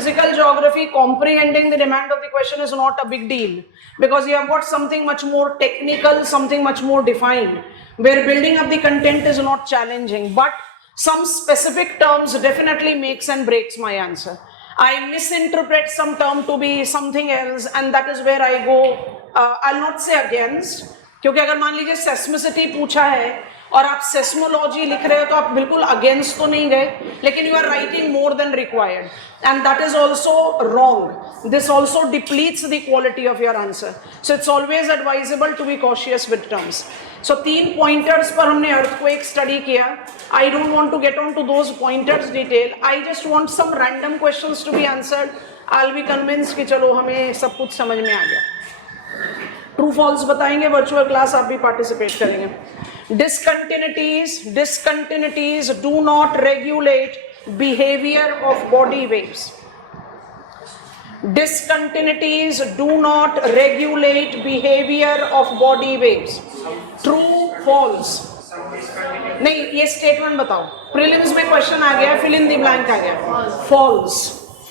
physical geography, comprehending the demand of the question is not a big deal, because you have got something much more technical, something much more defined, where building up the content is not challenging, but some specific terms definitely makes and breaks my answer. I misinterpret some term to be something else, and that is where I go, I'll not say against, क्योंकि अगर मान लीजिए सेस्मिसिटी पूछा है और आप seismology लिख रहे हो तो आप बिल्कुल अगेंस्ट तो नहीं गए, लेकिन you are writing more than required, and that is also wrong. This also depletes the quality of your answer. So it's always advisable to be cautious with terms. So 3 pointers पर हमने earthquake study किया. I don't want to get on to those pointers detail. I just want some random questions to be answered. I will be convinced कि चलो हमें सब कुछ समझ में आ गया. ट्रू फॉल्स बताएंगे, वर्चुअल क्लास आप भी पार्टिसिपेट करेंगे. Discontinuities do not regulate behavior of body waves. Discontinuities do not regulate behavior of body waves. True, false? नहीं, ये स्टेटमेंट बताओ. प्रीलिम्स में क्वेश्चन आ गया, फिल इन द ब्लैंक आ गया. False.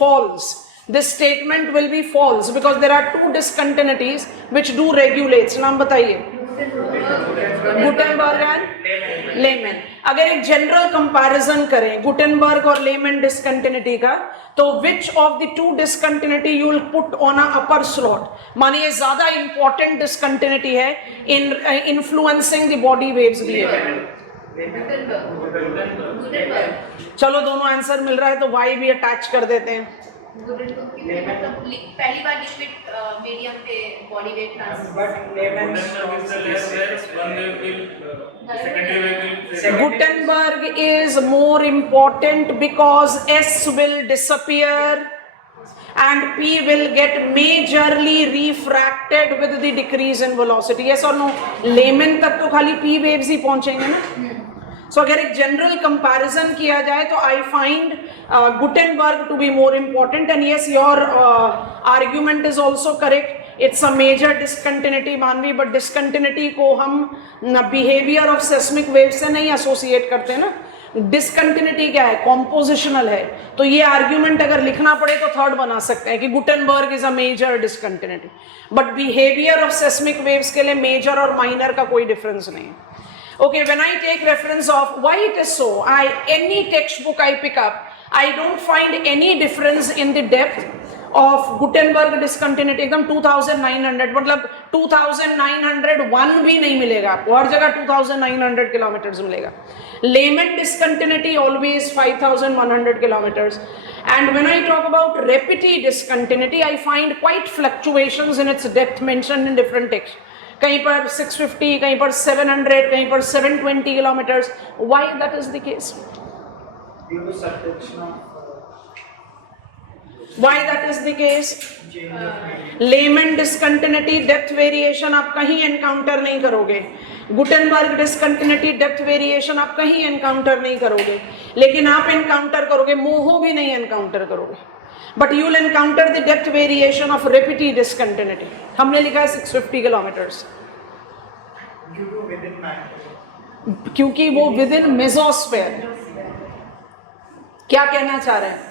False. This statement will be false because there are 2 discontinuities which do regulate. नाम बताइए. Gutenberg and Lehmann. अगर एक जनरल कंपैरिजन करें गुटेनबर्ग और लेमन डिस्कंटिन्यूटी का, तो which of the 2 discontinuity you will put on a upper slot? माने ये ज्यादा इंपॉर्टेंट डिस्कंटिन्यूटी है in influencing the body waves behaviour. चलो दोनों आंसर मिल रहा है तो वाई भी अटैच कर देते हैं. पहली बार लिक्विड मीडियम पे body wave transfer. Gutenberg is more important because S will disappear and P will get majorly refracted with the decrease in velocity. Yes or no? Layman तक तो खाली P waves ही पहुंचेंगे ना. So अगर एक general comparison किया जाए तो I find Gutenberg to be more important. And yes, your argument is also correct. It's a major discontinuity मानवी, बट डिस्कंटिन्यूटी को हम बिहेवियर ऑफ सेस्मिक वेव से नहीं एसोसिएट करते ना. डिस्कंटिन्यूटी क्या है? कॉम्पोजिशनल है. तो ये आर्ग्यूमेंट अगर लिखना पड़े तो थर्ड बना सकते हैं कि Gutenberg is a major discontinuity, but behaviour of seismic waves के लिए मेजर और माइनर का कोई डिफरेंस नहीं है. Okay, when I take reference of why it is so, any textbook I pick up, I don't find any difference in the depth of Gutenberg discontinuity. एकदम 2900, मतलब 2901 भी नहीं मिलेगा आपको, हर जगह 2900 किलोमीटर्स मिलेगा. Layman discontinuity always 5100 kilometers. And when I talk about Repeti discontinuity, I find quite fluctuations in its depth mentioned in different texts. कहीं पर 650, कहीं पर 700, कहीं पर 720 kilometers. Why that is the case? Why that is the case? Layman discontinuity depth variation आप कहीं encounter नहीं करोगे. गुटेनबर्ग डिस्कंटिन्यूटी डेप्थ वेरिएशन आप कहीं एनकाउंटर नहीं करोगे, लेकिन आप एनकाउंटर करोगे, मोहो भी नहीं एनकाउंटर करोगे, but you will encounter the depth variation of Repetti discontinuity. हमने लिखा है 650 किलोमीटर्स क्योंकि वो विद इन मेसोस्फेयर. क्या कहना चाह रहे हैं?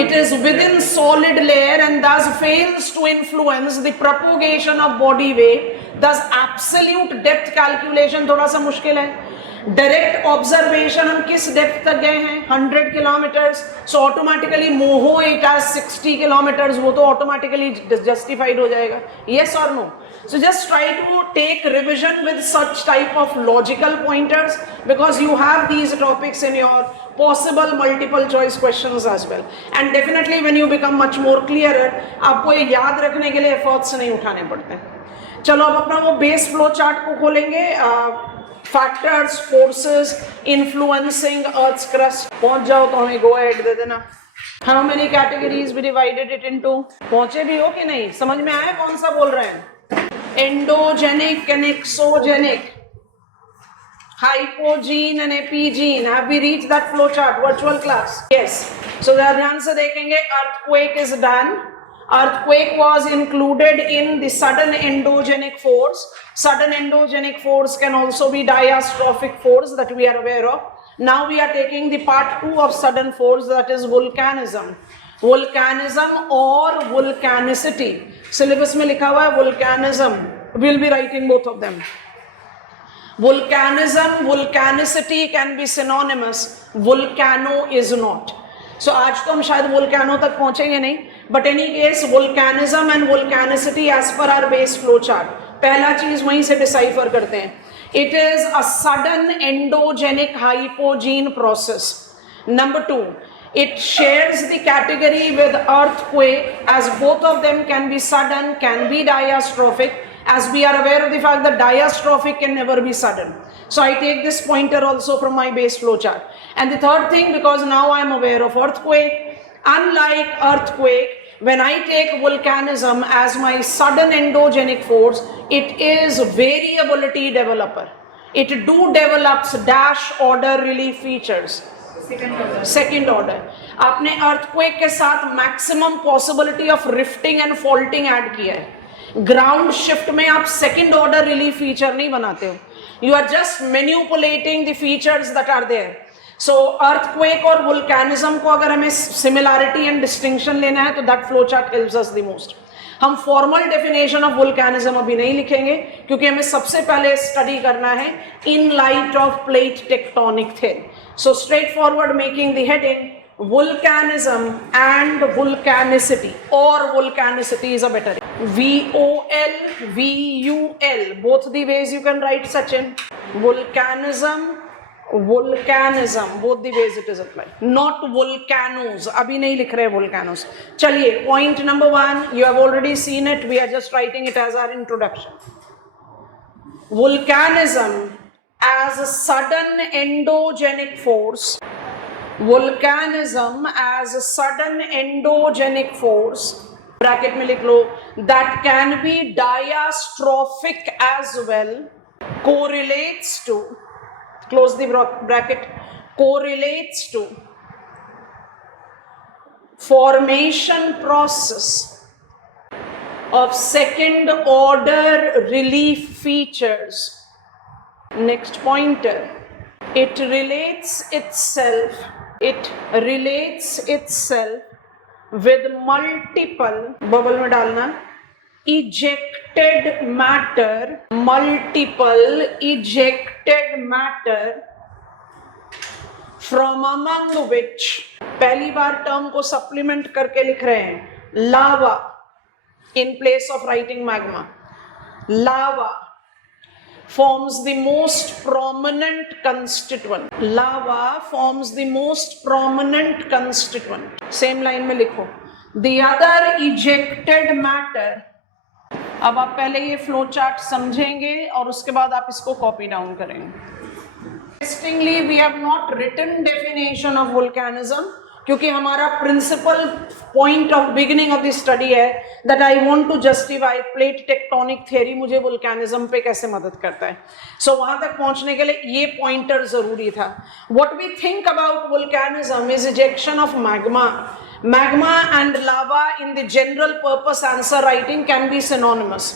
It is within solid layer and thus fails to influence the propagation of body wave. Thus absolute depth calculation थोड़ा सा मुश्किल है. डायरेक्ट ऑब्जर्वेशन हम किस डेप्थ तक गए हैं? 100 kilometres. So automatically Moho it has 60 kilometres, वो तो ऑटोमेटिकली जस्टिफाइड हो जाएगा. यस और no? So just try to take revision with such type of logical pointers because you have these topics in your possible multiple choice questions as well. And definitely when you become much more clearer, आपको ये याद रखने के लिए efforts नहीं उठाने पड़ते. चलो अब अपना वो बेस फ्लो चार्ट को खोलेंगे. Factors, forces influencing earth's crust. पहुंच जाओ तो हमें गो अहेड दे देना. How many categories we divided it into? पहुंचे भी हो कि नहीं? समझ में आया कौन सा बोल रहे हैं? Endogenic and exogenic, hypogene and epigene. Have we reached that flow chart? Virtual class? Yes. So ध्यान से देखेंगे. Earthquake is done. Earthquake was included in the sudden endogenic force. Sudden endogenic force can also be diastrophic force that we are aware of. Now we are taking the part 2 of sudden force, that is volcanism. Volcanism or volcanicity. Syllabus में लिखा हुआ है volcanism. We'll be writing both of them. Volcanism, volcanicity can be synonymous. Volcano is not. So आज तो हम शायद volcano तक पहुंचेंगे नहीं, but any case volcanism and volcanicity as per our base flow chart. पहला चीज वहीं से decipher करते हैं. It is a sudden endogenic hypogene process. Number 2, it shares the category with earthquake, as both of them can be sudden, can be diastrophic, as we are aware of the fact that diastrophic can never be sudden. So I take this pointer also from my base flow chart. And the third thing, because now I am aware of earthquake, unlike earthquake, when I take volcanism as my sudden endogenic force, it is variability developer. It do develops dash order relief features. Second order. आपने earthquake के साथ maximum possibility of rifting and faulting add किया है. Ground shift में आप second order relief feature नहीं बनाते हो. You are just manipulating the features that are there. So earthquake और volcanism को अगर हमें similarity and distinction लेना है तो that flow chart helps us the most. हम formal definition of volcanism अभी नहीं लिखेंगे क्योंकि हमें सबसे पहले study करना है in light of plate tectonic theory. So straightforward making the heading volcanism and volcanicity, or volcanicity is a better. VOL, VUL, both the ways you can write Sachin. Volcanism, volcanism, both the ways it is applied. Not volcanoes. अभी नहीं लिख रहे volcanoes. चलिए, point number 1, you have already seen it. We are just writing it as our introduction. Volcanism as a sudden endogenic force. Volcanism as a sudden endogenic force. Bracket में लिख लो. That can be diastrophic as well. Correlates to. Close the bracket. Correlates to formation process of second order relief features. Next pointer. It relates itself with multiple, bubble में डालना, ejected matter, multiple ejected matter from among which, पहली बार term को supplement करके लिख रहे हैं, लावा in place of writing magma. Lava forms the most prominent constituent. Lava forms the most prominent constituent. Same line में लिखो. The other ejected matter. अब आप पहले ये फ्लो चार्ट समझेंगे और उसके बाद आप इसको कॉपी डाउन करेंगे. Interestingly, we have not written definition of volcanism क्योंकि हमारा principal point of beginning of the study है that I want to justify plate tectonic theory मुझे वोल्केनिज्म पे कैसे मदद करता है. सो वहां तक पहुंचने के लिए ये पॉइंटर जरूरी था. What we think about volcanism is ejection of magma. Magma and lava in the general purpose answer writing can be synonymous.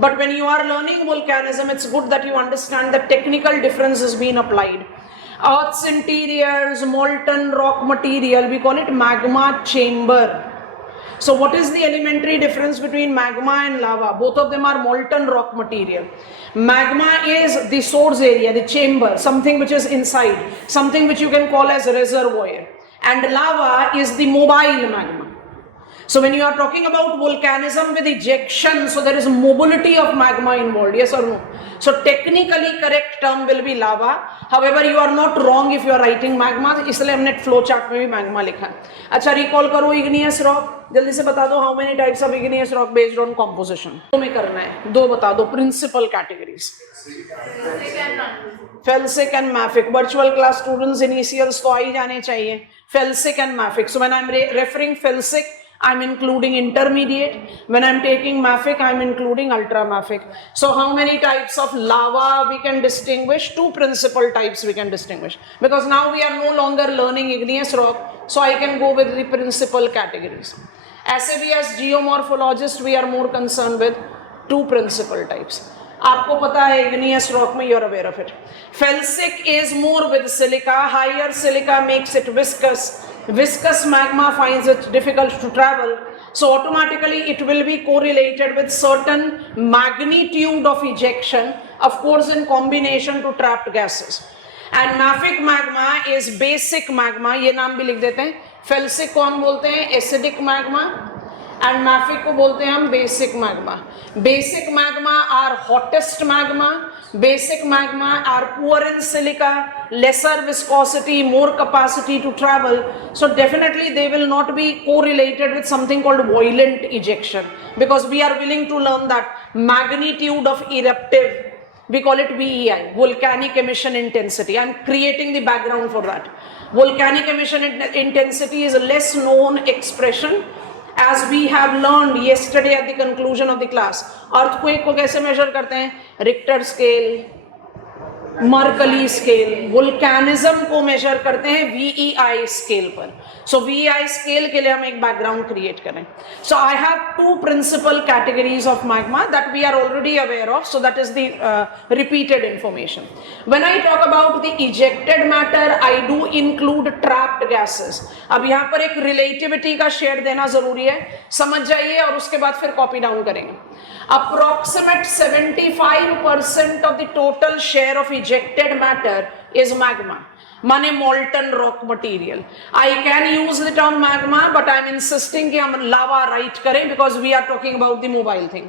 But when you are learning volcanism, it's good that you understand the technical differences being applied. Earth's interiors, molten rock material, we call it magma chamber. So what is the elementary difference between magma and lava? Both of them are molten rock material. Magma is the source area, the chamber, something which is inside, something which you can call as a reservoir. And lava is the mobile magma. So when you are talking about volcanism with ejection, so there is mobility of magma involved, yes or no? So technically correct term will be lava. However, you are not wrong if you are writing magma. इसलिए हमने flow chart में भी magma लिखा. अच्छा recall करो igneous rock. जल्दी से बता दो how many types of igneous rock based on composition. दो में करना है. दो बता दो principal categories. Felsic and mafic. Virtual class students initials तो आ ही जाने चाहिए. Felsic and mafic. So when I am referring felsic, I am including intermediate. When I am taking mafic, I am including ultramafic. So how many types of lava we can distinguish? Two principal types we can distinguish. Because now we are no longer learning igneous rock, so I can go with the principal categories. As we as geomorphologists, we are more concerned with two principal types. आपको पता है igneous rock में, you're aware of it. Felsic is more with silica. Higher silica makes it viscous. Viscous magma finds it difficult to travel. So automatically it will be correlated with certain magnitude of ejection, of course in combination to trapped gases. And mafic magma is basic magma. ये नाम भी लिख देते हैं. Felsic कौन बोलते हैं? Acidic magma. And mafic को बोलते हैं हम basic magma. Basic magma are hottest magma. Basic magma are poor in silica, lesser viscosity, more capacity to travel. So definitely they will not be correlated with something called violent ejection, because we are willing to learn that magnitude of eruptive, we call it VEI, volcanic emission intensity. I'm creating the background for that. Volcanic emission intensity is a less known expression, as we have learned yesterday at the conclusion of the class. Earthquake को कैसे measure करते हैं? Richter scale, Mercalli scale. Volcanism को major करते हैं VEI scale पर. सो VEI scale के लिए हम एक बैकग्राउंड क्रिएट करें. So I have two principal categories of magma that we are already aware of, so that is the repeated information. When I talk about the ejected matter, I do include trapped gases. अब यहाँ पर एक relativity का shade देना जरूरी है, समझ जाइए, और उसके बाद फिर कॉपी डाउन करेंगे. Approximate 75% of the total share of ejected matter is magma, माने molten rock material. I can use the term magma, but I am insisting कि हम lava write करें, because we are talking about the mobile thing.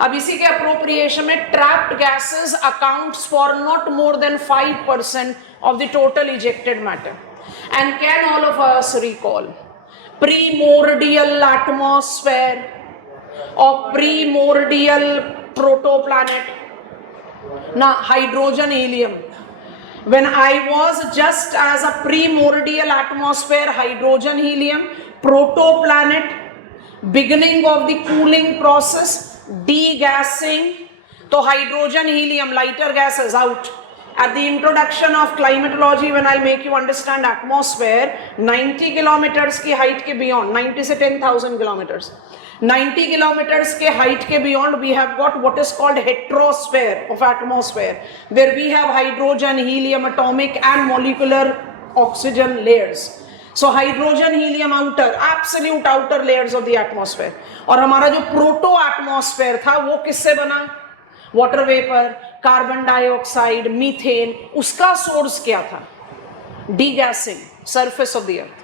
अब इसी के appropriation में trapped gases accounts for not more than 5% of the total ejected matter. And can all of us recall primordial atmosphere or primordial protoplanet? Now hydrogen, helium. When I was just as a primordial atmosphere, hydrogen, helium, protoplanet, beginning of the cooling process, degassing, so hydrogen, helium, lighter gases out. At the introduction of climatology, when I'll make you understand atmosphere, 90 kilometers की height के beyond, 90 से 10,000 kilometers. 90 kilometers के height के beyond, we have got what is called heterosphere of atmosphere, where we have hydrogen, helium, atomic and molecular oxygen layers. So hydrogen, helium, outer, absolute outer layers of the atmosphere. और हमारा जो proto atmosphere था, वो किससे बना? Water vapor, carbon dioxide, methane. उसका source क्या था? Degassing, surface of the earth.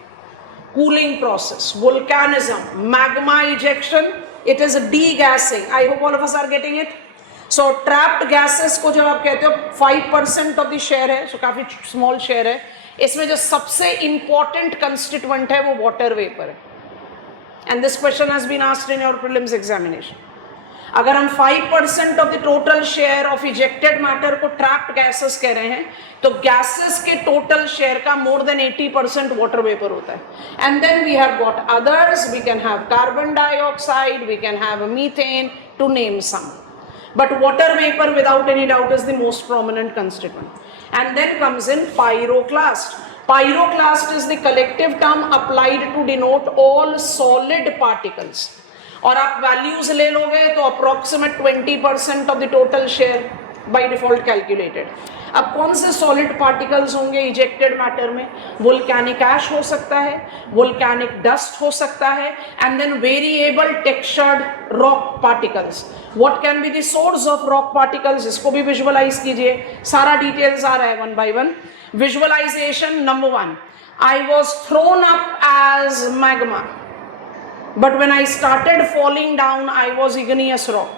Cooling process, volcanism, magma ejection, it is degassing. I hope all of us are getting it. So trapped gases को जब आप कहते हो 5% of the share है, so काफी small share है. इसमें जो सबसे important constituent है वो water vapor है. And this question has been asked in your prelims examination. अगर हम 5% of the total share of ejected matter को trapped gases कह रहे हैं, तो gases के total share का more than 80% water vapor होता है. And then we have got others, we can have carbon dioxide, we can have methane, to name some. But water vapor without any doubt is the most prominent constituent. And then comes in pyroclast. Pyroclast is the collective term applied to denote all solid particles. और आप values ले लोगे तो approximate 20% of the total share by default calculated. अब कौन से solid particles होंगे ejected matter में? वोल्केनिक ऐश हो सकता है, वोल्केनिक डस्ट हो सकता है, and then variable textured rock particles. What can be the source of rock particles? इसको भी विजुअलाइज कीजिए, सारा डिटेल्स आ रहा है one by one. Visualisation number 1, I was thrown up as magma, but when I started falling down, I was igneous rock.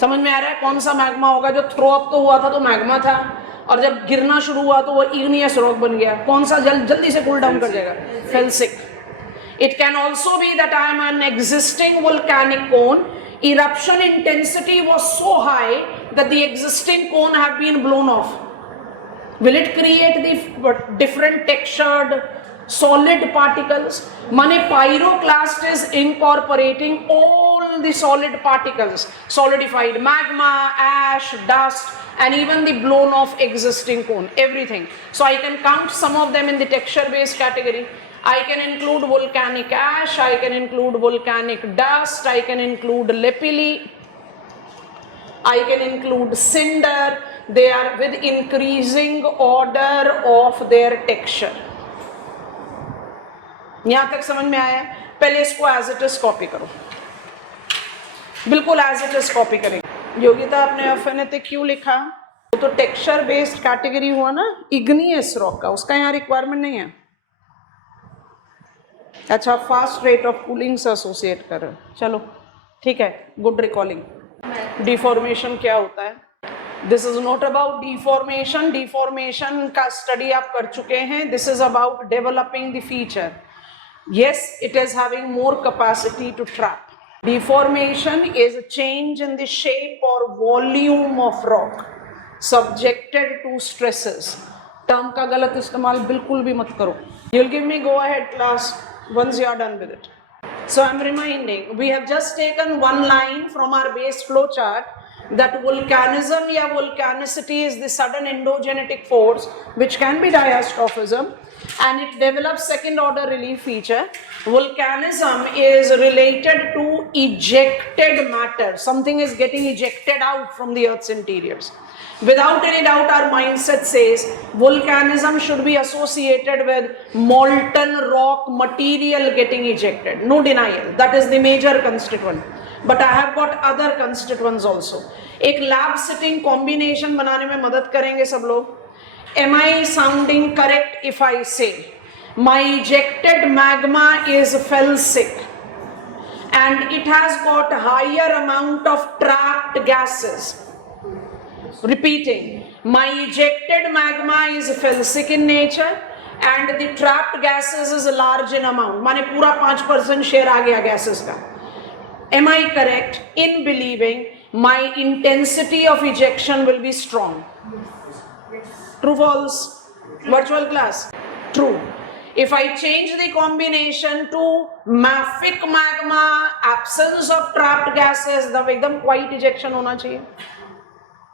समझ में आ रहा है कौन सा मैग्मा होगा? जो थ्रो अप तो हुआ था तो मैग्मा था, और जब गिरना शुरू हुआ तो वो igneous rock बन गया. कौन सा जल्दी से कूल डाउन कर जाएगा? Felsic. It can also be that I am an existing volcanic cone. Eruption intensity was so high that the existing cone have been blown off. Will it create the different textured solid particles? Mane pyroclast is incorporating all the solid particles, solidified magma, ash, dust, and even the blown off existing cone, everything. So I can count some of them in the texture based category. I can include volcanic ash, I can include volcanic dust, I can include lapilli, I can include cinder. They are with increasing order of their texture. यहां तक समझ में आया है? पहले इसको as it is copy करो, बिल्कुल एज इट इज कॉपी करेंगे। योगिता आपने अफेनेटिक क्यों लिखा? तो टेक्सचर बेस्ड कैटेगरी हुआ ना इग्नियस रॉक का, उसका यहाँ रिक्वायरमेंट नहीं है। अच्छा, फास्ट रेट ऑफ कूलिंग से एसोसिएट कर रहे हो, चलो ठीक है, गुड रिकॉलिंग। डिफॉर्मेशन क्या होता है? This is not about deformation, deformation का स्टडी आप कर चुके हैं। This is about developing the feature. Yes, it is having more capacity to trap. Deformation is a change in the shape or volume of rock subjected to stresses. Term का गलत इस्तेमाल बिल्कुल भी मत करो. You'll give me go ahead class once you are done with it. So I'm reminding, we have just taken one line from our base flow chart that volcanism या volcanicity is the sudden endogenetic force which can be diastrophism, and it develops second order relief feature. Volcanism is related to ejected matter. Something is getting ejected out from the earth's interiors. Without any doubt, our mindset says volcanism should be associated with molten rock material getting ejected. No denial, that is the major constituent. But I have got other constituents also. एक lab sitting combination बनाने में मदद करेंगे सब लोग. Am I sounding correct if I say my ejected magma is felsic and it has got higher amount of trapped gases? Repeating, my ejected magma is felsic in nature and the trapped gases is large in amount. माने पूरा 5% share आ गया gases का. Am I correct in believing my intensity of ejection will be strong? True, false? Virtual class? True. If I change the combination to mafic magma, absence of trapped gases, तब एकदम white ejection होना चाहिए.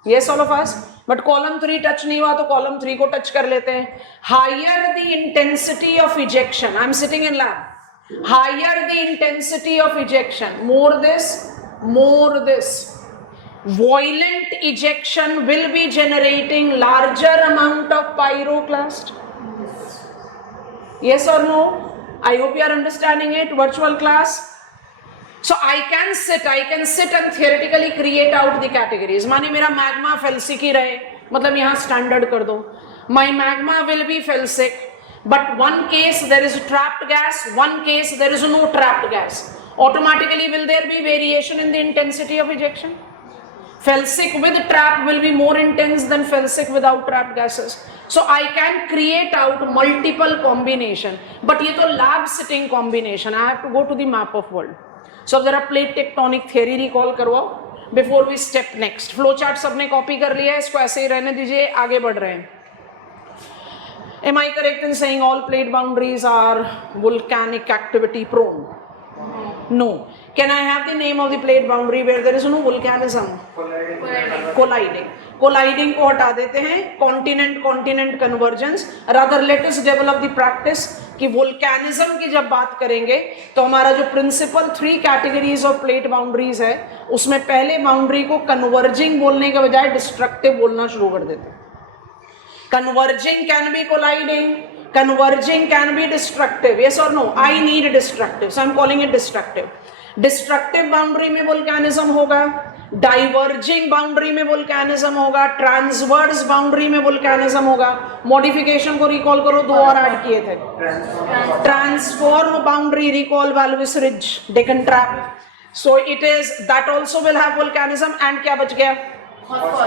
Yes, all of us. But column 3 touch नहीं हुआ तो column 3 को touch कर लेते हैं. Higher the intensity of ejection. I'm sitting in lab. Higher the intensity of ejection, more this. Violent ejection will be generating larger amount of pyroclast. Yes or no? I hope you are understanding it. Virtual class. So I can sit and theoretically create out the categories. माने मेरा magma felsic ही रहे, मतलब यहाँ standard कर दो. My magma will be felsic. But one case there is trapped gas, one case there is no trapped gas. Automatically will there be variation in the intensity of ejection? Felsic with trap will be more intense than felsic without trapped gases. So I can create out multiple combination. But ये तो lab sitting combination. I have to go to the map of world. So जरा plate tectonic theory recall करवाओ before we step next. Flow chart सबने copy कर लिया है, इसको ऐसे ही रहने दीजिए, आगे बढ़ रहे हैं. Am I correct in saying all plate boundaries are volcanic activity prone? No. Can I have the name of the plate boundary where there is no volcanism? Colliding. Colliding को हटा देते हैं. Continent convergence. Rather let us develop the practice कि volcanism की जब बात करेंगे तो हमारा जो principal 3 categories of plate boundaries है उसमें पहले boundary को converging बोलने के बजाय destructive बोलना शुरू कर देते हैं. Converging can be colliding, converging can be destructive. Yes or no? I need destructive, so I'm calling it destructive. Destructive boundary में volcanism होगा, diverging boundary में volcanism होगा, transverse boundary में volcanism होगा. Modification को recall करो, 2 और add किए थे. Transform boundary, recall Walvis Ridge, Deccan Trap. So it is that also will have volcanism. And क्या बच गया?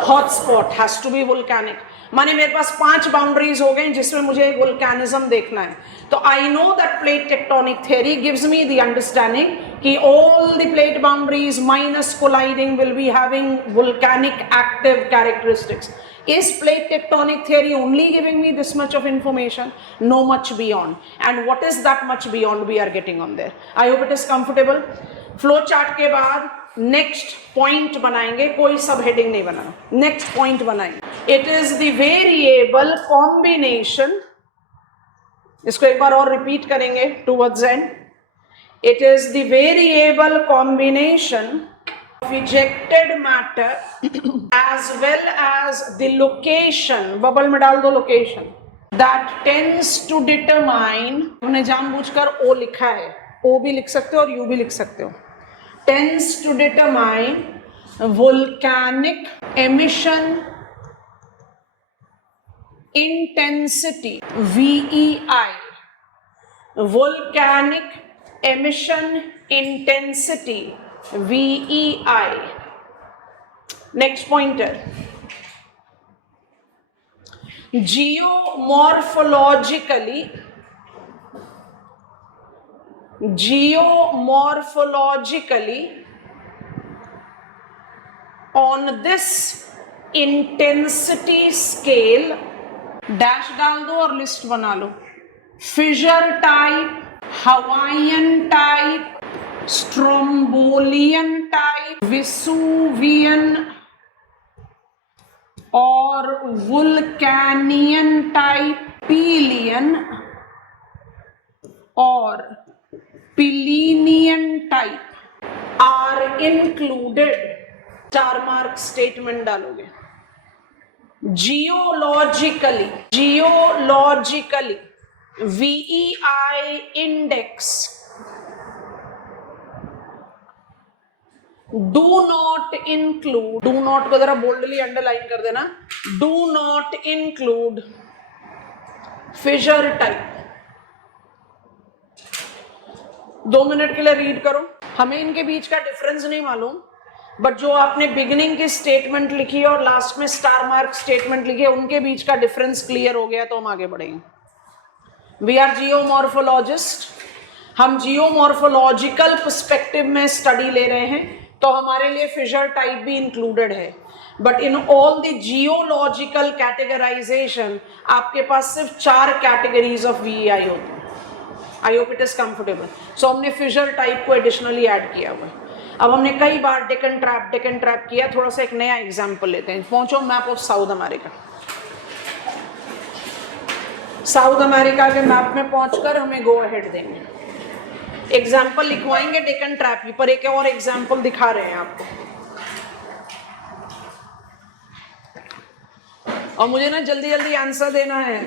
Hotspot has to be volcanic. माने मेरे पास 5 बाउंड्रीज हो गए जिसमें मुझे एक वोल्केनिज्म देखना है. तो I know that plate tectonic theory gives me the understanding कि all the plate boundaries minus colliding will be having volcanic active characteristics. Is plate tectonic theory only giving me this much of information? No, much beyond. And what is that much beyond we are getting on there? I hope it is comfortable. Flow chart के बाद next point बनाएंगे, कोई सब heading नहीं बनाना. Next point बनाएंगे. It is the variable combination. इसको एक बार और रिपीट करेंगे towards and. It is the variable combination ejected matter as well as the location, bubble में डाल दो location, that tends to determine, हमने जानबूझकर O लिखा है, O भी लिख सकते हो और U भी लिख सकते हो, tends to determine volcanic emission intensity, VEI, volcanic emission intensity, VEI. Next pointer, geomorphologically on this intensity scale, dash डाल दो और लिस्ट बना लो, fissure type, Hawaiian type, Strombolian type, Vesuvian और वुल्कैनियन टाइप, पीलियन और Plinian type are included. 4 mark statement डालोगे। Geologically, VEI index do not include, do not को जरा बोल्डली अंडरलाइन कर देना, do not include fissure type। 2 minute के लिए read करो, हमें इनके बीच का डिफरेंस नहीं मालूम, बट जो आपने बिगिनिंग की स्टेटमेंट लिखी है और लास्ट में स्टार मार्क स्टेटमेंट लिखी है, उनके बीच का डिफरेंस क्लियर हो गया तो हम आगे बढ़ेंगे। वी आर जियोमॉर्फोलॉजिस्ट, हम जियोमॉर्फोलॉजिकल पर्सपेक्टिव में स्टडी ले रहे हैं, तो हमारे लिए फिशर टाइप भी इंक्लूडेड है, but in all the geological categorisation आपके पास सिर्फ 4 कैटेगरीज ऑफ VEI होती है। I hope it is comfortable. So हमने फिशर टाइप को एडिशनली ऐड किया हुआ है। अब हमने कई बार डेकन ट्रैप किया, थोड़ा सा एक नया एग्जाम्पल लेते हैं। पहुंचो map of South America. South America के मैप में पहुंचकर हमें गो अहेड देंगे, एग्जाम्पल लिखवाएंगे डेकन ट्रैप की, पर एक और एग्जाम्पल दिखा रहे हैं आपको। और मुझे ना जल्दी जल्दी आंसर देना है।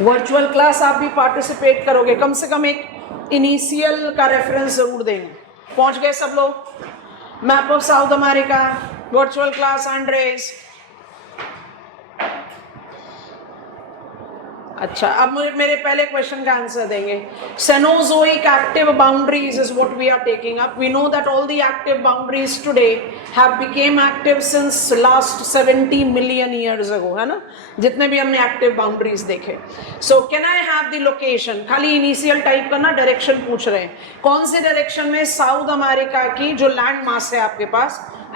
वर्चुअल क्लास आप भी पार्टिसिपेट करोगे, कम से कम एक इनिशियल का रेफरेंस जरूर देंगे। पहुंच गए सब लोग? Map of South America, virtual class एंड्रेस। अच्छा, अब मेरे पहले क्वेश्चन का आंसर देंगे। Cenozoic active boundaries is what we are taking up. We know that all the active boundaries today have became active since last 70 million years ago, है ना? जितने भी हमने active boundaries देखे। So can I have the location? खाली initial type का ना direction पूछ रहे हैं। कौन से डायरेक्शन में साउथ अमेरिका की जो लैंड मास है आपके पास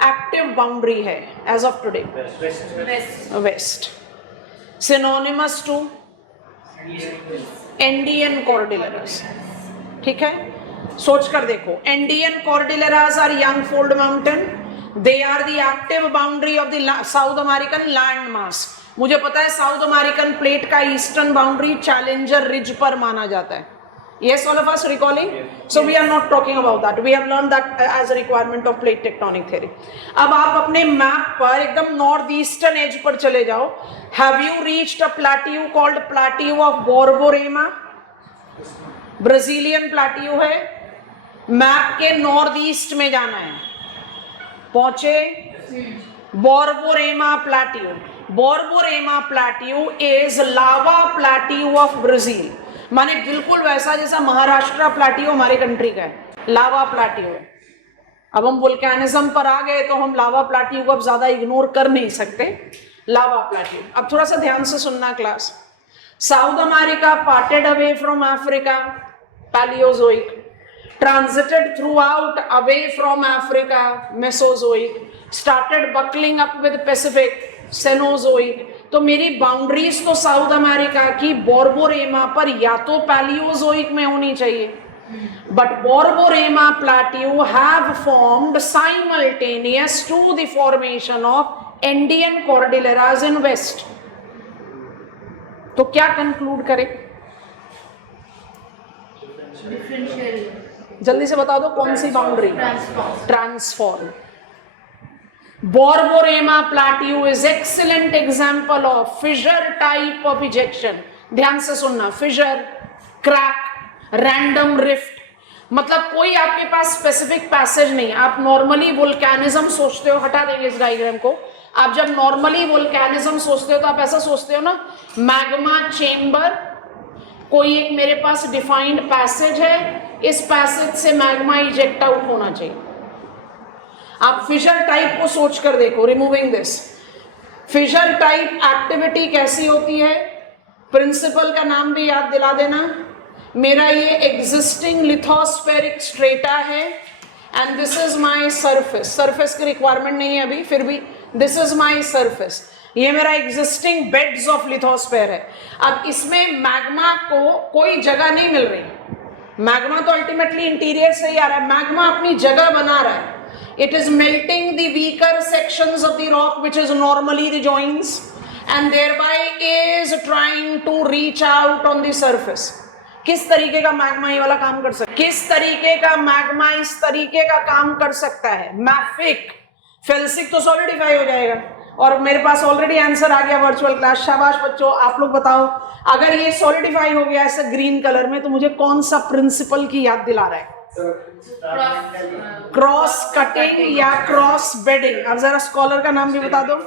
एक्टिव बाउंड्री है edge of today? West. Synonymous to Andean cordilleras. ठीक है, सोच कर देखो। Andean cordilleras are young fold mountain, they are the active boundary of the South American land mass. मुझे पता है साउथ अमेरिकन प्लेट का ईस्टर्न बाउंड्री चैलेंजर रिज पर माना जाता है। Yes, all of us recalling? So we are not talking about that. We have learned that as a requirement of plate tectonic theory. अब आप अपने मैप पर एकदम नॉर्थ ईस्टर्न एज पर चले जाओ। Have you reached a plateau called Plateau of Borborema? Brazilian plateau है। Map के north east में जाना है, पहुंचे? Borborema plateau. Borborema plateau is lava plateau of Brazil, माने बिल्कुल वैसा जैसा महाराष्ट्र प्लाटियो हमारे कंट्री का है, लावा प्लाटियो है। अब हम वोल्केनिज्म पर आ गए तो हम लावा प्लाटियो को अब ज्यादा इग्नोर कर नहीं सकते। लावा प्लाटियो। अब थोड़ा सा ध्यान से सुनना class. South America parted away from Africa, Palaeozoic, transited through out away from Africa, Mesozoic, started buckling up with Pacific, Cenozoic. तो मेरी बाउंड्रीज तो साउथ अमेरिका की बोरबोरेमा पर या तो पैलियोजोइक में होनी चाहिए, but Borborema Plateau have formed simultaneous to the formation of Andean Cordilleras in west. तो क्या कंक्लूड करें? डिफरेंशियल। जल्दी से बता दो कौन सी boundary? Transform. Transform. Borborema plateau is excellent example of fissure type of ejection. ध्यान से सुनना, fissure, crack, random rift, मतलब कोई आपके पास स्पेसिफिक पैसेज नहीं। आप नॉर्मली वोल्केनिज्म सोचते हो, हटा देंगे इस डायग्राम को। आप जब नॉर्मली वोल्केनिज्म सोचते हो तो आप ऐसा सोचते हो ना, मैग्मा चेम्बर, कोई एक मेरे पास डिफाइंड पैसेज है, इस पैसेज से मैग्मा इजेक्ट आउट होना चाहिए। आप फिशर टाइप को सोच कर देखो, removing this. Fissure type activity कैसी होती है, प्रिंसिपल का नाम भी याद दिला देना। मेरा ये एग्जिस्टिंग लिथोस्फेरिक स्ट्रेटा है and this is my surface. Surface की रिक्वायरमेंट नहीं है अभी, फिर भी दिस इज माय सरफेस। ये मेरा एग्जिस्टिंग बेड्स ऑफ लिथोस्फेयर है। अब इसमें मैग्मा को कोई जगह नहीं मिल रही। मैग्मा तो अल्टीमेटली इंटीरियर से ही आ रहा है, मैग्मा अपनी जगह बना रहा है। It is melting the weaker sections of the rock which is normally the joints and thereby is trying to reach out on the surface. किस तरीके का मैग्मा ये वाला काम कर सकता है? किस तरीके का मैग्मा इस तरीके का काम कर सकता है? मैफिक, फेल्सिक तो सॉलिडिफाई हो जाएगा। और मेरे पास ऑलरेडी आंसर आ गया वर्चुअल क्लास। शाबाश बच्चों, आप लोग बताओ, अगर ये सॉलिडिफाई हो गया ऐसे ग्रीन कलर में तो मुझे कौन सा प्रिंसिपल की याद दिला रहा है? क्रॉस कटिंग या क्रॉस बेडिंग। अब जरा स्कॉलर का नाम भी बता दो।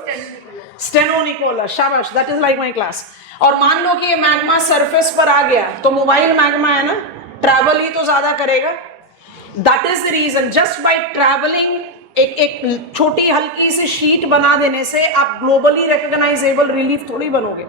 स्टेनो निकोला, शाबाश, that is like my class. और मान लो कि ये मैग्मा सरफेस पर आ गया तो मोबाइल मैग्मा है ना, ट्रैवल ही तो ज्यादा करेगा। That is the reason, just by travelling एक छोटी हल्की सी शीट बना देने से आप ग्लोबली रिकॉग्नाइजेबल रिलीफ थोड़ी बनोगे।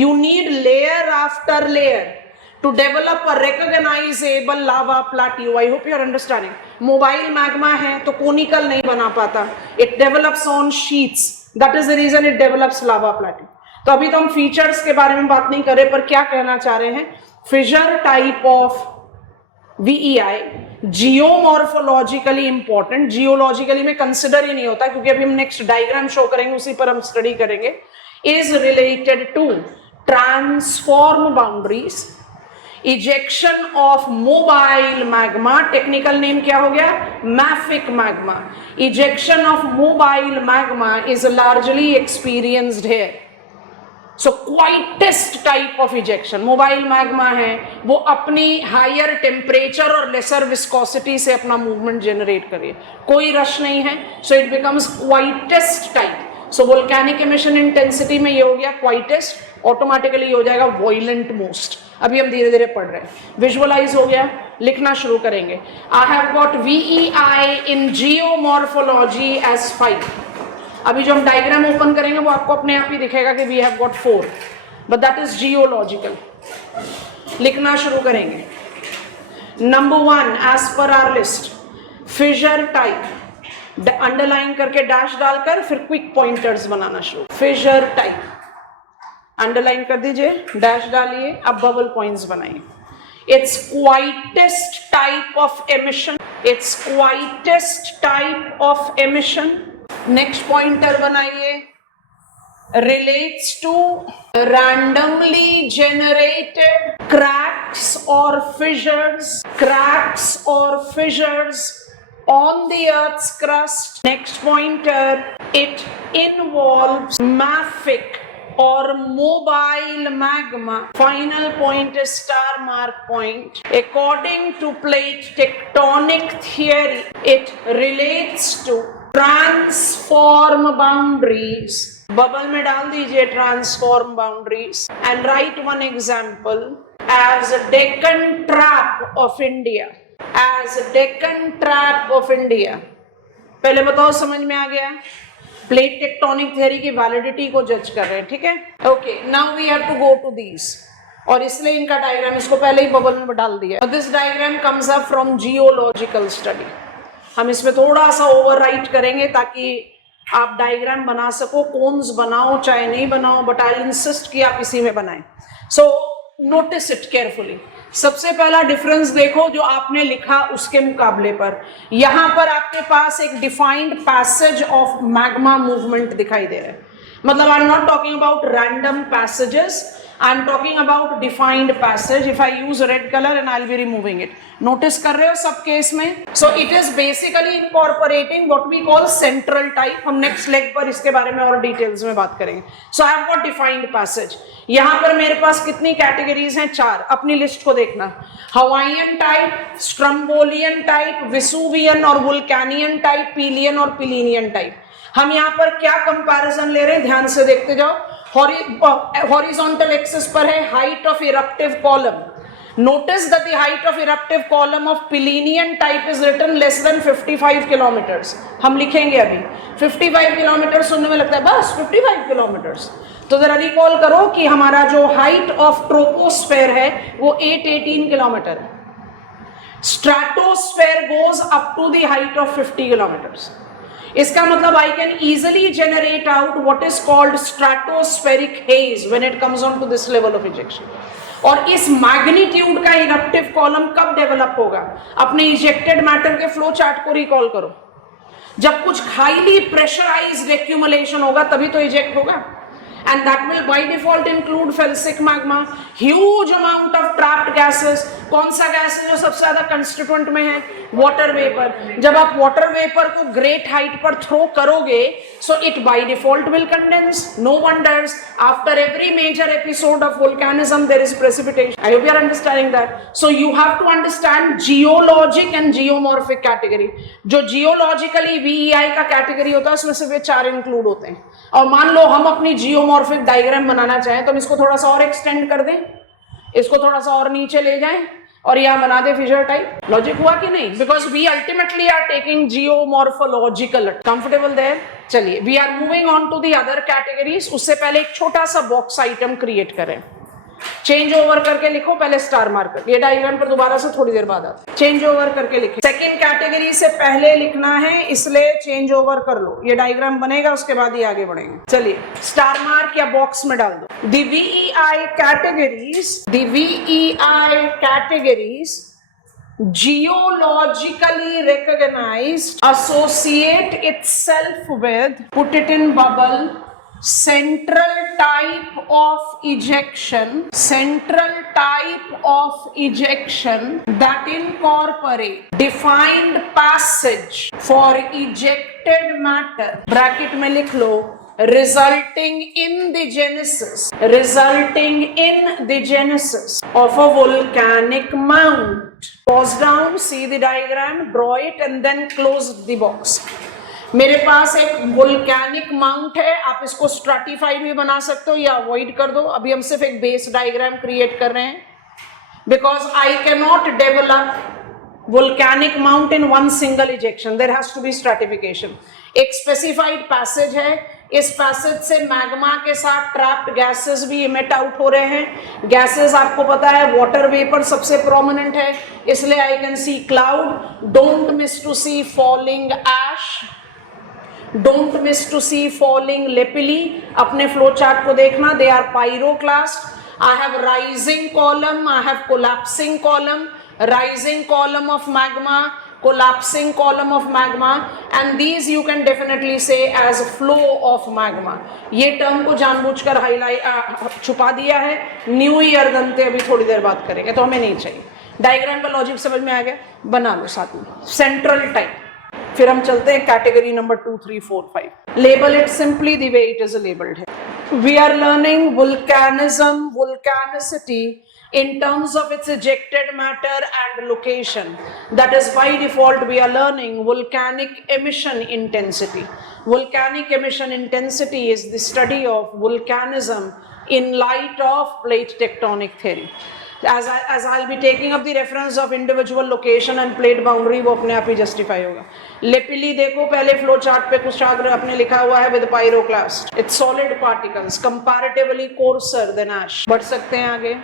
You need layer after layer to develop a recognizable lava plateau. I hope you are understanding. Mobile magma है तो conical नहीं बना पाता, it develops on sheets. That is the reason it develops lava plateau. तो अभी तो हम features के बारे में बात नहीं कर रहे, पर क्या कहना चाह रहे हैं, fissure type of VEI geomorphologically important, geologically में कंसिडर ही नहीं होता क्योंकि अभी हम नेक्स्ट डायग्राम शो करेंगे, उसी पर हम स्टडी करेंगे। Is related to transform boundaries, ejection of mobile magma, technical name क्या हो गया, mafic magma. Ejection of mobile magma is largely experienced here. So quietest type of ejection, mobile magma है वो अपनी हायर टेम्परेचर और lesser viscosity से अपना movement generate करिए, कोई रश नहीं है, so it becomes quietest type. So volcanic emission intensity में ये हो गया क्वाइटेस्ट, ऑटोमेटिकली हो जाएगा वॉयलेंट मोस्ट। अभी हम धीरे धीरे पढ़ रहे हैं, विजुअलाइज हो गया, लिखना शुरू करेंगे। I have got VEI in geomorphology as 5। अभी जो हम डायग्राम ओपन करेंगे वो आपको अपने आप ही दिखेगा कि we have got 4, but that is geological. लिखना शुरू करेंगे। Number 1 as per our list, fissure type, underline करके डैश डालकर फिर क्विक पॉइंटर्स बनाना शुरू। फिशर टाइप अंडरलाइन कर दीजिए, डैश डालिए, अब बबल पॉइंट्स बनाइए। It's quietest type of emission, it's quietest type of emission. Next pointer बनाइए, relates to randomly generated cracks or fissures on the Earth's crust. Next pointer, it involves mafic or mobile magma. Final point is star mark point. According to plate tectonic theory, it relates to transform boundaries. Bubble में डाल दीजिए transform boundaries and write one example as Deccan trap of India, as Deccan trap of India. पहले बताओ समझ में आ गया? Plate tectonic theory की वैलिडिटी को जज कर रहे हैं, ठीक है? Okay, now we have to go to these, और इसलिए इनका डायग्राम इसको पहले ही बबल में डाल दिया। This diagram comes up from geological study. हम इसमें थोड़ा सा ओवरराइट करेंगे ताकि आप डायग्राम बना सको, कोन्स बनाओ चाहे नहीं बनाओ, बट आई इंसिस्ट कि आप इसी में बनाएं। सो नोटिस इट केयरफुली। सबसे पहला डिफरेंस देखो जो आपने लिखा उसके मुकाबले पर, यहां पर आपके पास एक defined passage of magma movement दिखाई दे रहा है। मतलब I am not talking about random passages, I'm talking about defined passage. If I use red color and I'll be removing it. Notice कर रहे हो सब केस में? So it is basically incorporating what we call central type. हम next leg पर इसके बारे में और details में बात करेंगे. So I have got defined passage. यहाँ पर मेरे पास कितनी categories हैं? 4. अपनी लिस्ट को देखना. Hawaiian type, Strombolian type, Vesuvian और Vulcanian type, Pelian और Pillenian type. हम यहाँ पर क्या कंपैरिजन ले रहे हैं? ध्यान से देखते जाओ. हॉरिजॉन्टल एक्सिस पर है height of eruptive column. Notice that the height of eruptive column of Plinian type is written less than 55 kilometres. हम लिखेंगे अभी 55 किलोमीटर. सुनने में लगता है बस 55 किलोमीटर्स. तो जरा रिकॉल करो कि हमारा जो हाइट ऑफ ट्रोपोस्फेयर है वो 818 किलोमीटर है. Stratosphere goes up to the height of 50 kilometres. इसका मतलब I can easily generate out what is called stratospheric haze when it comes on to this level of ejection. और इस magnitude का eruptive column कब develop होगा? अपने ejected matter के flow chart को रिकॉल करो. जब कुछ हाईली प्रेशराइज्ड एक्यूमुलेशन होगा तभी तो इजेक्ट होगा. And that will by default include felsic magma, huge amount of trapped gases. कौन सा गैस है जो सबसे ज्यादा कंस्टिट्यूएंट में है? Water vapour. जब आप वाटर वेपर को ग्रेट हाइट पर थ्रो करोगे, so it by default will condense. No wonders after every major episode of volcanism there is precipitation. I hope you are understanding that. So you have to understand geologic and geomorphic category. जो geologically VEI का category होता है उसमें सिर्फ ये 4 include होते हैं. और मान लो हम अपनी जियोमॉर्फिक डायग्राम बनाना चाहें तो हम इसको थोड़ा सा और एक्सटेंड कर दें, इसको थोड़ा सा और नीचे ले जाएं और यहां बना दे फिशर टाइप. लॉजिक हुआ कि नहीं? Because we ultimately are taking geomorphological. Comfortable there? चलिए we are moving on to the other categories. उससे पहले एक छोटा सा बॉक्स आइटम क्रिएट करें. चेंज ओवर करके लिखो, पहले स्टार मार्कर. ये डायग्राम पर दोबारा से थोड़ी देर बाद आता. चेंज ओवर करके लिखे. सेकंड कैटेगरी से पहले लिखना है इसलिए चेंज ओवर कर लो. ये डायग्राम बनेगा उसके बाद ही आगे बढ़ेंगे. चलिए स्टार मार्क या बॉक्स में डाल दो. The VEI categories geologically recognized associate itself with, put it in bubble, central type of ejection that incorporate defined passage for ejected matter, bracket में लिख लो, resulting in the genesis of a volcanic mount. Pause down, see the diagram, draw it and then close the box. मेरे पास एक volcanic mount है. आप इसको stratified भी बना सकते हो या अवॉइड कर दो. अभी हम सिर्फ एक बेस डायग्राम क्रिएट कर रहे हैं because I can not develop volcanic mount in one single ejection. There has to be stratification. एक स्पेसिफाइड पैसेज है. इस पैसेज से मैग्मा के साथ ट्रैप्ड गैसेस भी इमिट आउट हो रहे हैं. गैसेस आपको पता है वाटर वेपर सबसे प्रोमिनेंट है, इसलिए I can see cloud. Don't miss to see falling ash, don't miss to see falling lapilli. अपने फ्लो चार्ट को देखना. They are pyroclast. I have rising column, I have collapsing column, rising column of magma, collapsing column of magma, and these you can definitely say as flow of magma. ये term को जानबूझकर highlight छुपा दिया है. New year दंते अभी थोड़ी देर बात करेंगे तो हमें नहीं चाहिए. डायग्राम का लॉजिक समझ में आ गया? बना लो साथ में. Central type. फिर हम चलते हैं category number 2, 3, 4, 5. Label it simply the way it is labelled है. We are learning volcanism, volcanicity in terms of its ejected matter and location. That is by default we are learning volcanic emission intensity. Volcanic emission intensity is the study of volcanism in light of plate tectonic theory. As I'll be taking up the reference of individual location and plate boundary, वो अपने आप ही justify होगा. लेपिली देखो पहले flow chart पे कुछ आपने लिखा हुआ है with pyroclast. It's solid particles, comparatively coarser than ash. बढ़ सकते हैं आगे.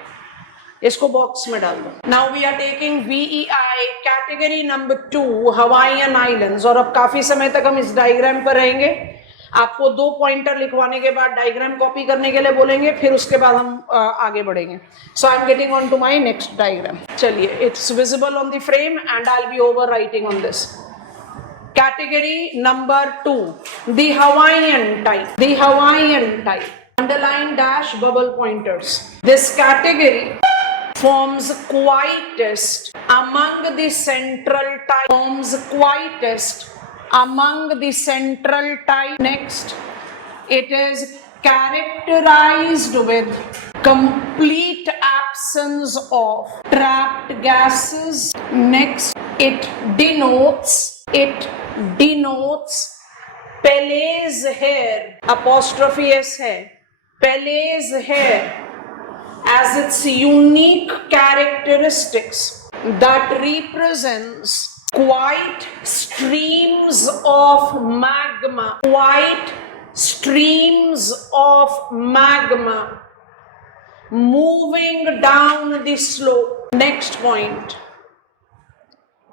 इसको बॉक्स में डाल दो. Now we are taking VEI category number 2 Hawaiian islands. और अब काफी समय तक हम इस डायग्राम पर रहेंगे. आपको 2 पॉइंटर लिखवाने के बाद डायग्राम कॉपी करने के लिए बोलेंगे, फिर उसके बाद हम आगे बढ़ेंगे. So I am getting on to my next diagram. चलिए it's visible on the frame and I will be over writing on this. Category number 2 the Hawaiian type. Underline dash bubble pointers. This category forms quietest among the central type. Forms quietest among the central type. Next, it is characterized with complete absence of trapped gases. Next, it denotes Pellé's hair, apostrophe s है, Pellé's hair as its unique characteristics that represents quiet streams of magma, moving down the slope. Next point.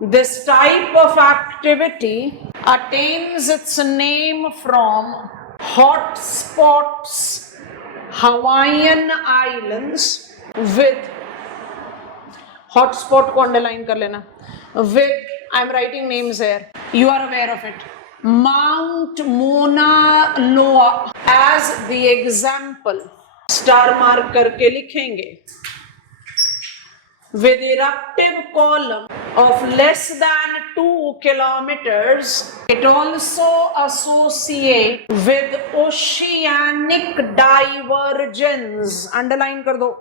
This type of activity attains its name from hot spots, Hawaiian Islands with hotspot को underline कर लेना, with, I'm writing names here, you are aware of it, Mount Mauna Loa as the example, star mark करके लिखेंगे, with eruptive column of less than 2 kilometers. It also associates with oceanic divergence. Underline कर दो.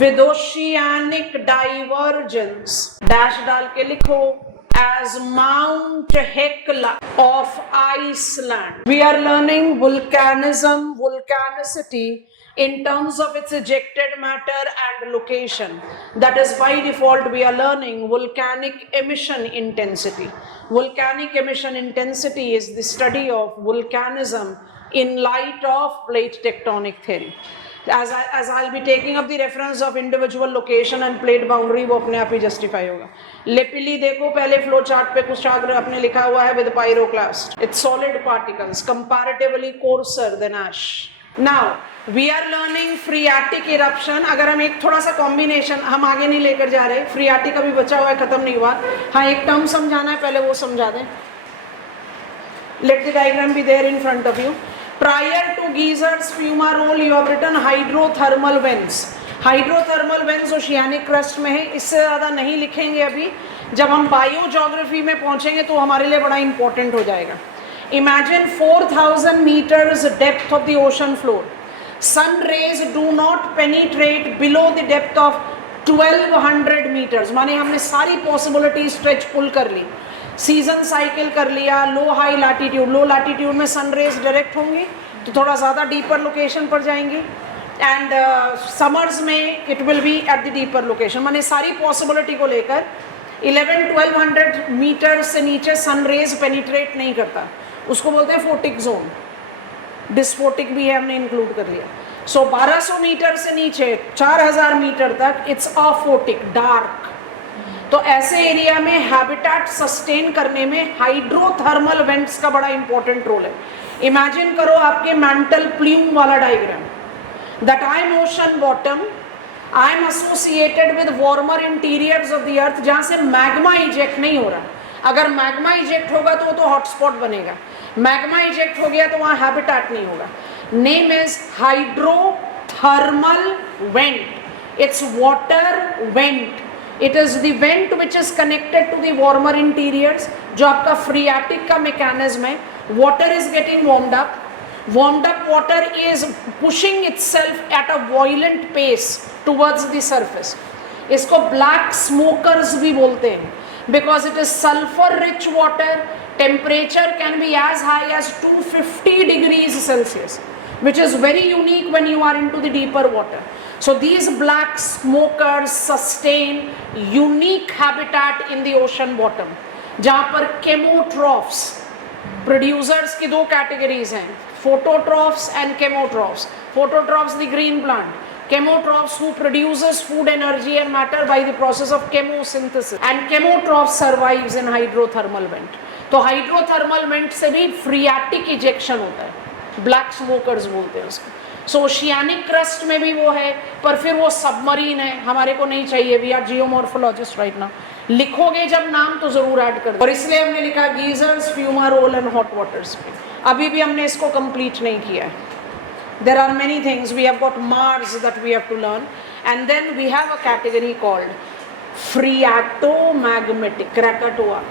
With oceanic divergence. Dash डाल के लिखो. As Mount Hekla of Iceland. We are learning volcanism, volcanicity in terms of its ejected matter and location. That is by default we are learning volcanic emission intensity. Volcanic emission intensity is the study of volcanism in light of plate tectonic theory. As I'll be taking up the reference of individual location and plate boundary, वो अपने आप ही justify होगा. लेपिली देखो पहले flow chart पे कुछ chart आपने लिखा हुआ है with pyroclast. It's solid particles, comparatively coarser than ash. Now we are learning phreatic eruption. अगर हम एक थोड़ा सा कॉम्बिनेशन हम आगे नहीं लेकर जा रहे, phreatic अभी बचा हुआ है, खत्म नहीं हुआ. हाँ एक टर्म समझाना है, पहले वो समझा दें. Let the diagram be there in front of you. Prior to geysers, fumarole, you have written hydrothermal vents. Hydrothermal vents oceanic crust में है, इससे ज़्यादा नहीं लिखेंगे अभी. जब हम बायोजोग्राफी में पहुँचेंगे तो हमारे लिए बड़ा important हो जाएगा. Imagine 4,000 meters depth of the ocean floor. Sun rays do not penetrate below the depth of 1200 meters. माने हमने सारी possibility stretch pull कर ली. सीजन साइकिल कर लिया, लो हाई लैटिट्यूड में सन रेज डायरेक्ट होंगी तो थोड़ा ज़्यादा डीपर लोकेशन पर जाएंगी एंड समर्स में it will be at the deeper location. माने सारी पॉसिबिलिटी को लेकर 1100-1200 मीटर से नीचे सन रेज पेनिट्रेट नहीं करता, उसको बोलते हैं फोटिक जोन. डिस्फोटिक भी है, हमने इंक्लूड कर लिया. सो 1200 मीटर से नीचे 4000 मीटर तक इट्स अफोटिक, डार्क. तो ऐसे एरिया में हैबिटेट सस्टेन करने में हाइड्रोथर्मल वेंट्स का बड़ा इंपॉर्टेंट रोल है. इमेजिन करो आपके मैंटल प्लूम वाला diagram, that I am ocean bottom, I am associated with warmer interiors of the earth, जहाँ से मैग्मा इजेक्ट नहीं हो रहा. अगर मैग्मा इजेक्ट होगा तो वो तो हॉटस्पॉट बनेगा, मैग्मा इजेक्ट हो गया तो वहाँ हैबिटेट नहीं होगा. Name is hydrothermal vent. It's water went. It is the vent which is connected to the warmer interiors. जो आपका phreatic का mechanism है. Water is getting warmed up. Warmed up water is pushing itself at a violent pace towards the surface. इसको black smokers भी बोलते हैं because it is sulfur rich water. Temperature can be as high as 250 degrees Celsius, which is very unique when you are into the deeper water. So these black smokers sustain unique habitat in the ocean bottom. जहाँ पर chemotrophs, producers की दो categories हैं, phototrophs and chemotrophs. Phototrophs the green plant, chemotrophs who produces food, energy and matter by the process of chemosynthesis, and chemotrophs survives in hydrothermal vent. तो hydrothermal vent से भी phreatic ejection होता है, black smokers बोलते हैं उसको. सो oceanic crust में भी वो है, पर फिर वो सबमरीन है, हमारे को नहीं चाहिए. We are geomorphologist right now. लिखोगे जब नाम तो जरूर ऐड कर दो. और इसलिए हमने लिखा गीजर्स, फ्यूमारोल एंड हॉट वाटर्स. अभी भी हमने इसको कंप्लीट नहीं किया है. There are many things. We have got Mars that we have to learn. And then we have a category called phreatomagmatic, Krakatoa.